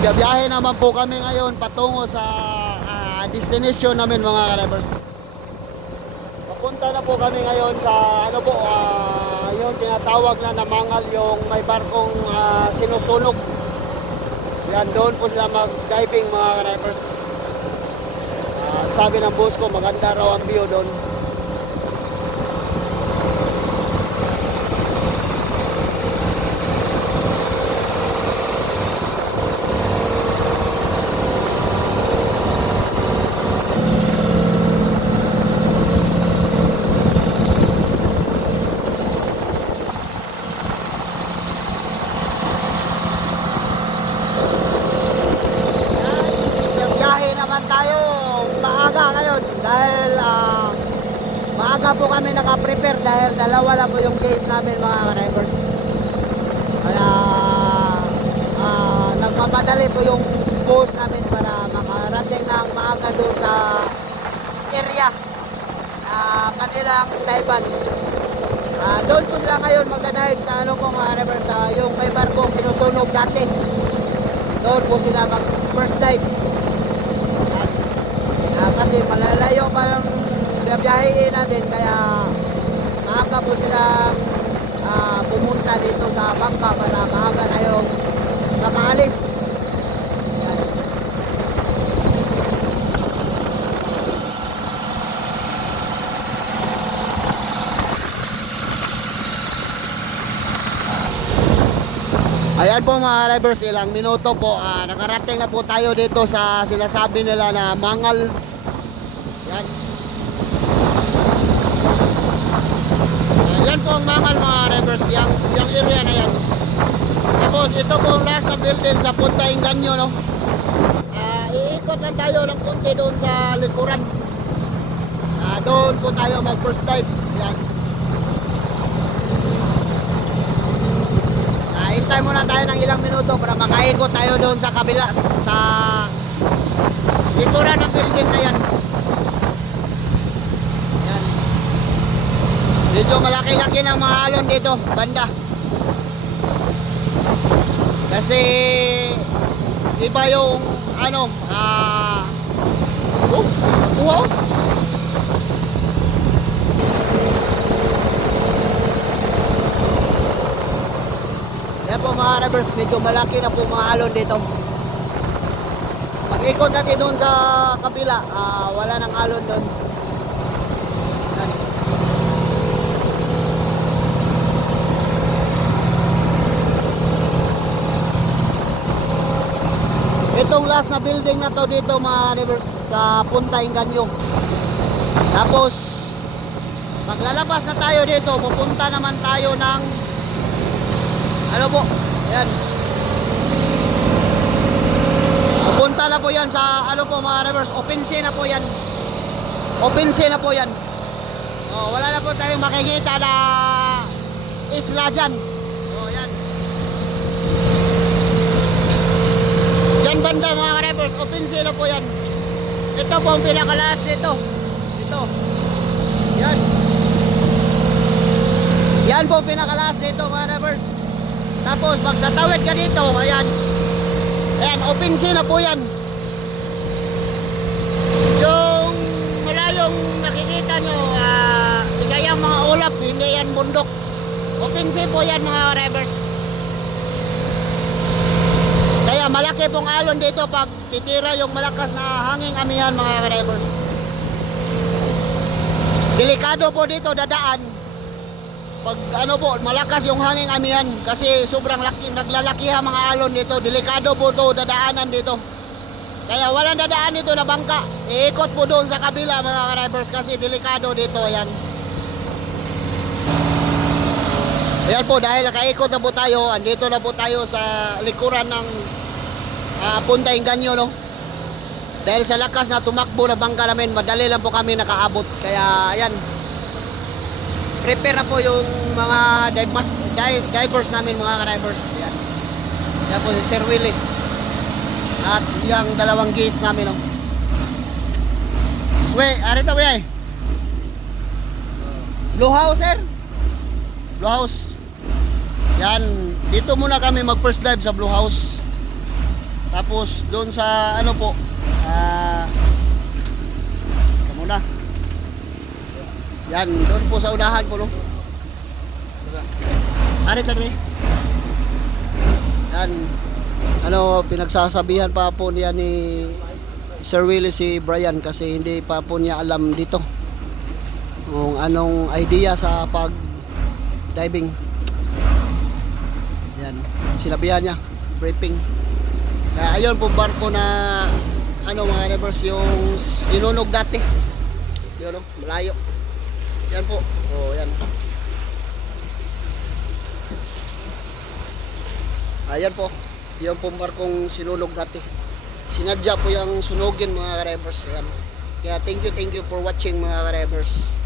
Magbiyahe naman po kami ngayon patungo sa ah, destination namin mga ka-drivers. Papunta na po kami ngayon sa ano po, ah, yung tinatawag na namangal yung may barkong ah, sinusunog. Yan, doon po sila mag-diving mga ka-drivers. Ah, sabi ng boss ko, maganda raw ang view doon. Biyahe naman tayo maaga ngayon dahil ah, maaga po kami nakaprepare dahil dalawa lang po yung case namin mga drivers. Kaya ah, nagmamadali po yung post namin para makarating ng maaga doon sa area na kanilang divean. Ah, doon po sila ngayon magdadive sa ano po mga drivers sa yung may barkong sinusunog dati. Doon po sila mag first dive. Kasi malalayo pa yung biyahein natin kaya maaga po sila ah, pumunta dito sa bangka para maaga tayong makaalis. Yan. Ayan po mga drivers, ilang minuto po, ah, nakarating na po tayo dito sa sinasabi nila na mangal. Yan. Yan po ang mangal mga drivers, yung, yung area na yan. Tapos ito po ang last na building sa Punta Inganyo, no? Ah, iikot lang tayo ng konti doon sa likuran. Ah, doon po tayo mag first dive. Yan. Ah, hintay muna tayo ng ilang minuto para makaikot tayo doon sa kabila sa likuran ng building na yan. Yan. Medyo malaki-laki ng mga alon dito, banda. Kasi iba yung ano, ah oh, wow. Yan po mga rivers, medyo malaki na po mga alon dito. Pag-ikot natin doon sa kabila, ah, wala nang alon doon. Itong last na building na to dito mga rivers sa Punta Inganyo. Tapos maglalabas na tayo dito, pupunta naman tayo ng ano po? Ayan. Pupunta na po yan sa ano po mga rivers. Open sea na po yan. Open sea na po yan. Oh, wala na po tayong makikita na isla dyan. Oh, yan. Yan banda mga sea na po yan. Ito po ang pinakalas dito. Ito. Yan. Yan po ang pinakalas dito mga rivers. Tapos pag tatawid ka dito, ayan. Ayan, open sea na po yan. Yung malayong nakikita nyo, ah, ligayang mga ulap, hindi yan bundok. Open sea po yan mga rivers. Kaya malaki pong alon dito pag titira yung malakas na hanging amihan mga rivers. Delikado po dito dadaan pag ano po, malakas yung hanging amihan kasi sobrang laki, naglalaki ha mga alon dito. Delikado po to dadaanan dito. Kaya walang dadaan dito na bangka. Iikot po doon sa kabila mga drivers kasi delikado dito. Ayan. Ayan po, dahil nakaikot na po tayo, andito na po tayo sa likuran ng ah, Punta Inganyo, no? Dahil sa lakas na tumakbo na bangka namin, madali lang po kami nakaabot. Kaya, ayan, prepare na po yung mga dive mas, dive, divers namin mga divers yan yan po si Sir Willie. At yung dalawang geese namin oh. we arito we blue house sir. Blue house. Yan dito muna kami mag first dive sa blue house Tapos doon sa ano po, ah ito muna. Yan, doon po sa unahan po no. Ari tadi. Yan. Ano, pinagsasabihan pa po niya ni Sir Willie si Brian kasi hindi pa po niya alam dito kung anong idea sa pag diving. Yan, sinabihan niya, briefing. Kaya ayun po barko na ano mga neighbors yung sinunog dati. Yun no, malayo. Yan po. Oh, yan. Ayan po. Yung po barkong sinunog dati. Sinadya po yung sunugin mga ka-revers. Ayan. Kaya thank you, thank you for watching mga ka-revers.